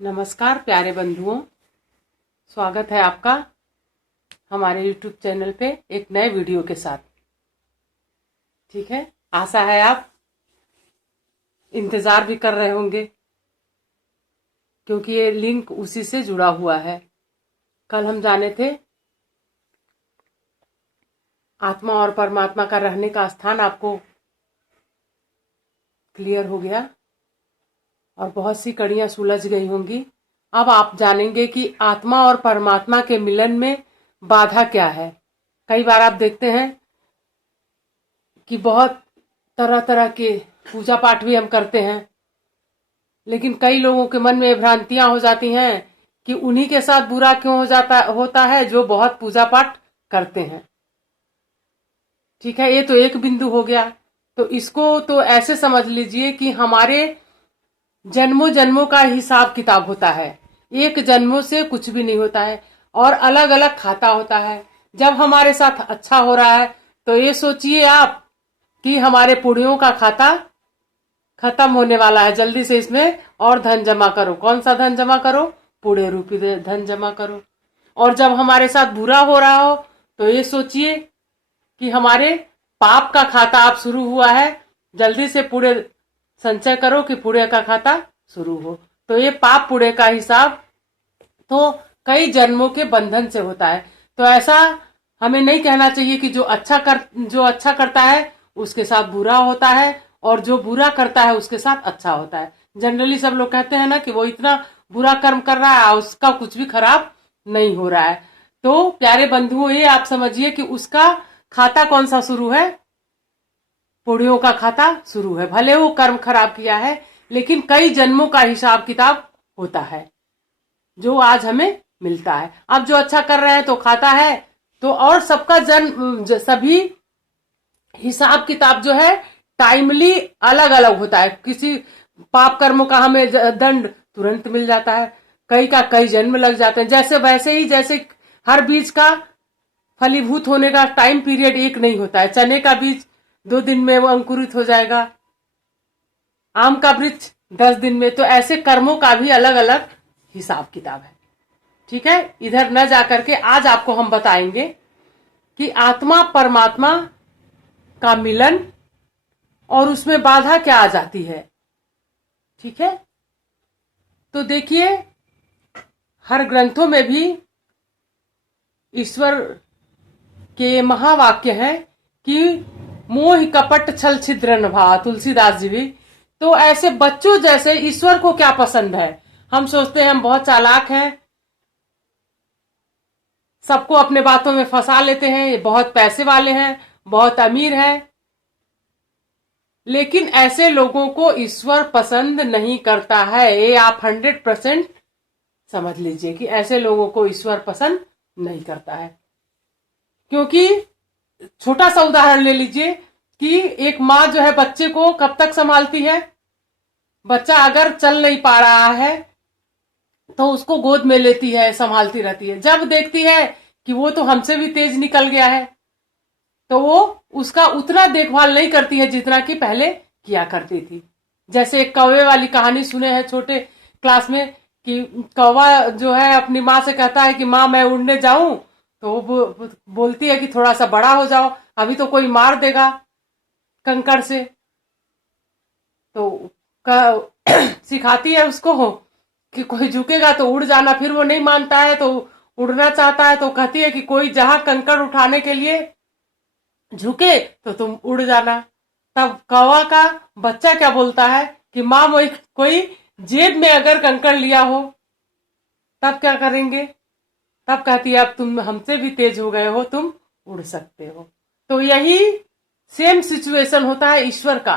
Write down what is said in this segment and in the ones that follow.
नमस्कार प्यारे बंधुओं, स्वागत है आपका हमारे YouTube चैनल पे एक नए वीडियो के साथ। ठीक है, आशा है आप इंतजार भी कर रहे होंगे क्योंकि ये लिंक उसी से जुड़ा हुआ है। कल हम जाने थे आत्मा और परमात्मा का रहने का स्थान, आपको क्लियर हो गया और बहुत सी कड़ियां सुलझ गई होंगी। अब आप जानेंगे कि आत्मा और परमात्मा के मिलन में बाधा क्या है। कई बार आप देखते हैं कि बहुत तरह तरह के पूजा पाठ भी हम करते हैं, लेकिन कई लोगों के मन में भ्रांतियां हो जाती हैं कि उन्हीं के साथ बुरा क्यों होता है जो बहुत पूजा पाठ करते हैं। ठीक है, ये तो एक बिंदु हो गया। तो इसको तो ऐसे समझ लीजिए कि हमारे जन्मों जन्मों का हिसाब किताब होता है। एक जन्मों से कुछ भी नहीं होता है और अलग अलग खाता होता है। जब हमारे साथ अच्छा हो रहा है तो ये सोचिए आप कि हमारे पुण्यों का खाता खत्म होने वाला है, जल्दी से इसमें और धन जमा करो। कौन सा धन जमा करो? पुण्य रूपी धन जमा करो। और जब हमारे साथ बुरा हो रहा हो तो ये सोचिए कि हमारे पाप का खाता आप शुरू हुआ है, जल्दी से पुण्य संचय करो कि पुण्य का खाता शुरू हो। तो ये पाप पुण्य का हिसाब तो कई जन्मों के बंधन से होता है। तो ऐसा हमें नहीं कहना चाहिए कि जो अच्छा करता है उसके साथ बुरा होता है और जो बुरा करता है उसके साथ अच्छा होता है। जनरली सब लोग कहते हैं ना कि वो इतना बुरा कर्म कर रहा है, उसका कुछ भी खराब नहीं हो रहा है। तो प्यारे बंधुओं, ये आप समझिए कि उसका खाता कौन सा शुरू है? पुण्यों का खाता शुरू है। भले वो कर्म खराब किया है, लेकिन कई जन्मों का हिसाब किताब होता है जो आज हमें मिलता है। अब जो अच्छा कर रहे हैं तो खाता है, तो और सबका सभी हिसाब किताब जो है टाइमली अलग अलग होता है। किसी पाप कर्मों का हमें दंड तुरंत मिल जाता है, कई का कई जन्म लग जाते हैं। जैसे हर बीज का फलीभूत होने का टाइम पीरियड एक नहीं होता है। चने का बीज 2 दिन में वो अंकुरित हो जाएगा, आम का वृक्ष 10 दिन में। तो ऐसे कर्मों का भी अलग अलग हिसाब किताब है। ठीक है, इधर न जाकर के आज आपको हम बताएंगे कि आत्मा परमात्मा का मिलन और उसमें बाधा क्या आ जाती है। ठीक है, तो देखिए हर ग्रंथों में भी ईश्वर के महावाक्य हैं कि मोह कपट छल छिद्र नभा, तुलसीदास जी भी। तो ऐसे बच्चों जैसे ईश्वर को क्या पसंद है? हम सोचते हैं हम बहुत चालाक हैं, सबको अपने बातों में फंसा लेते हैं, ये बहुत पैसे वाले हैं, बहुत अमीर हैं। लेकिन ऐसे लोगों को ईश्वर पसंद नहीं करता है। ये आप 100% समझ लीजिए कि ऐसे लोगों को ईश्वर पसंद नहीं करता है। क्योंकि छोटा सा उदाहरण ले लीजिए कि एक माँ जो है बच्चे को कब तक संभालती है? बच्चा अगर चल नहीं पा रहा है तो उसको गोद में लेती है, संभालती रहती है। जब देखती है कि वो तो हमसे भी तेज निकल गया है तो वो उसका उतना देखभाल नहीं करती है जितना कि पहले किया करती थी। जैसे एक कौवे वाली कहानी सुने हैं छोटे क्लास में कि कौवा जो है अपनी माँ से कहता है कि माँ मैं उड़ने जाऊं, तो वो बोलती है कि थोड़ा सा बड़ा हो जाओ, अभी तो कोई मार देगा कंकड़ से। तो सिखाती है उसको कि कोई झुकेगा तो उड़ जाना। फिर वो नहीं मानता है तो उड़ना चाहता है, तो कहती है कि कोई जहां कंकड़ उठाने के लिए झुके तो तुम उड़ जाना। तब कौवा का बच्चा क्या बोलता है कि माँ कोई जेब में अगर कंकड़ लिया हो तब क्या करेंगे? तब कहती है अब तुम हमसे भी तेज हो गए हो, तुम उड़ सकते हो। तो यही सेम सिचुएशन होता है ईश्वर का।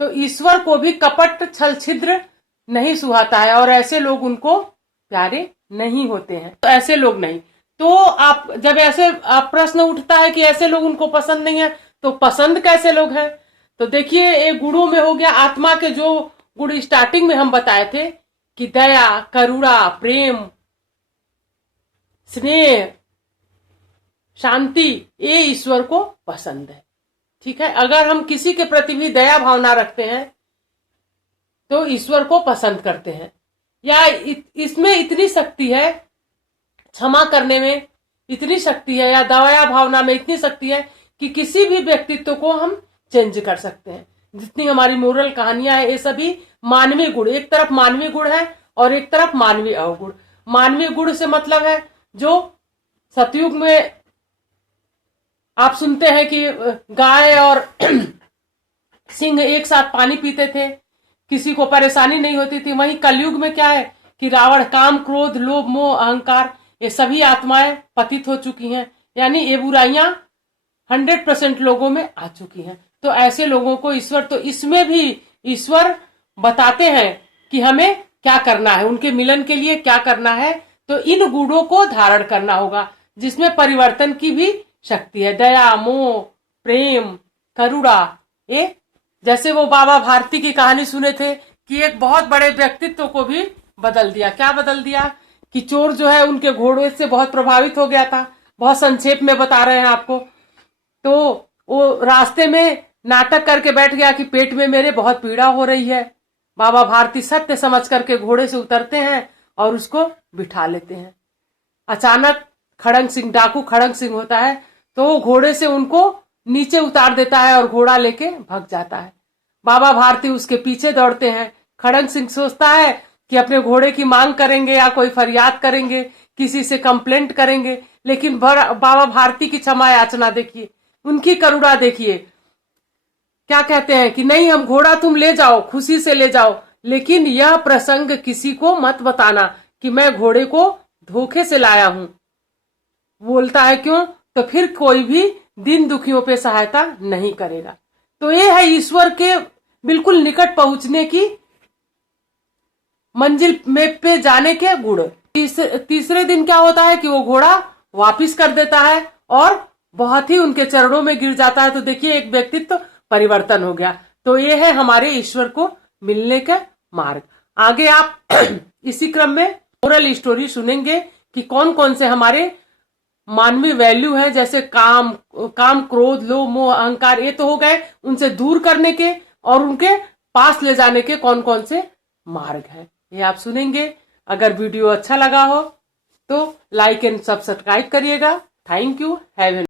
तो ईश्वर को भी कपट छल छिद्र नहीं सुहाता है और ऐसे लोग उनको प्यारे नहीं होते हैं। तो ऐसे लोग नहीं। तो आप जब ऐसे आप प्रश्न उठता है कि ऐसे लोग उनको पसंद नहीं है, तो पसंद कैसे लोग हैं? तो देखिए एक गुणों में हो गया आत्मा के जो गुण स्टार्टिंग में हम बताए थे कि दया, करुणा, प्रेम, स्नेह, शांति, ये ईश्वर को पसंद है। ठीक है, अगर हम किसी के प्रति भी दया भावना रखते हैं तो ईश्वर को पसंद करते हैं। या इसमें इतनी शक्ति है, क्षमा करने में इतनी शक्ति है, या दया भावना में इतनी शक्ति है कि किसी भी व्यक्तित्व को हम चेंज कर सकते हैं। जितनी हमारी मोरल कहानियां है, ये सभी मानवीय गुण, एक तरफ मानवीय गुण है और एक तरफ मानवीय अवगुण। मानवीय गुण से मतलब है जो सतयुग में आप सुनते हैं कि गाय और सिंह एक साथ पानी पीते थे, किसी को परेशानी नहीं होती थी। वहीं कलयुग में क्या है कि रावण, काम, क्रोध, लोभ, मोह, अहंकार, ये सभी आत्माएं पतित हो चुकी हैं, यानी ये बुराइयां 100% लोगों में आ चुकी हैं। तो ऐसे लोगों को ईश्वर, तो इसमें भी ईश्वर बताते हैं कि हमें क्या करना है, उनके मिलन के लिए क्या करना है। तो इन गुणों को धारण करना होगा, जिसमें परिवर्तन की भी शक्ति है। दया, मोह, प्रेम, करुणा। ये जैसे वो बाबा भारती की कहानी सुने थे कि एक बहुत बड़े व्यक्तित्व को भी बदल दिया। क्या बदल दिया कि चोर जो है उनके घोड़े से बहुत प्रभावित हो गया था। बहुत संक्षेप में बता रहे हैं आपको। तो वो रास्ते में नाटक करके बैठ गया कि पेट में मेरे बहुत पीड़ा हो रही है। बाबा भारती सत्य समझ करके घोड़े से उतरते हैं और उसको बिठा लेते हैं। अचानक खड़ंग सिंह, डाकू खड़ंग सिंह होता है, तो वो घोड़े से उनको नीचे उतार देता है और घोड़ा लेके भाग जाता है। बाबा भारती उसके पीछे दौड़ते हैं। खड़ंग सिंह सोचता है कि अपने घोड़े की मांग करेंगे या कोई फरियाद करेंगे, किसी से कंप्लेंट करेंगे, लेकिन बाबा भारती की क्षमा याचना देखिए, उनकी करुणा देखिए। क्या कहते हैं कि नहीं, हम घोड़ा तुम ले जाओ, खुशी से ले जाओ, लेकिन यह प्रसंग किसी को मत बताना कि मैं घोड़े को धोखे से लाया हूं। बोलता है क्यों? तो फिर कोई भी दिन दुखियों पे सहायता नहीं करेगा। तो ये है ईश्वर के बिल्कुल निकट पहुंचने की, मंजिल में पे जाने के गुण। तीसरे दिन क्या होता है कि वो घोड़ा वापिस कर देता है और बहुत ही उनके चरणों में गिर जाता है। तो देखिए, एक व्यक्तित्व परिवर्तन हो गया। तो ये है हमारे ईश्वर को मिलने का मार्ग। आगे आप इसी क्रम में मोरल स्टोरी सुनेंगे कि कौन कौन से हमारे मानवीय वैल्यू है, जैसे काम, क्रोध, लोभ, मोह, अहंकार, ये तो हो गए। उनसे दूर करने के और उनके पास ले जाने के कौन कौन से मार्ग हैं, ये आप सुनेंगे। अगर वीडियो अच्छा लगा हो तो लाइक एंड सब्सक्राइब करिएगा। Thank you. हैव